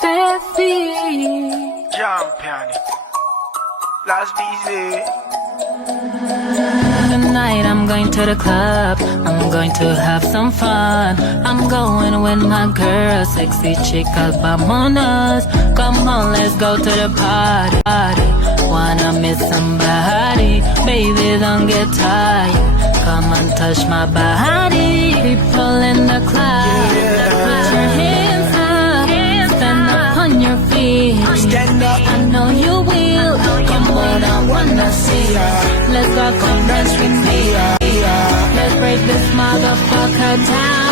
Steffi. Jump on it. Last busy. Tonight I'm going to the club, I'm going to have some fun. I'm going with my girl, sexy chicas, vamonos. Come on, let's go to the party. Wanna meet somebody, baby, don't get tired. Come and touch my body. People in the club, put your hands up, stand up on your feet. Stand up. I know you will. Come on, I wanna see ya. Let's go, come dance with me. Let's break this motherfucker down.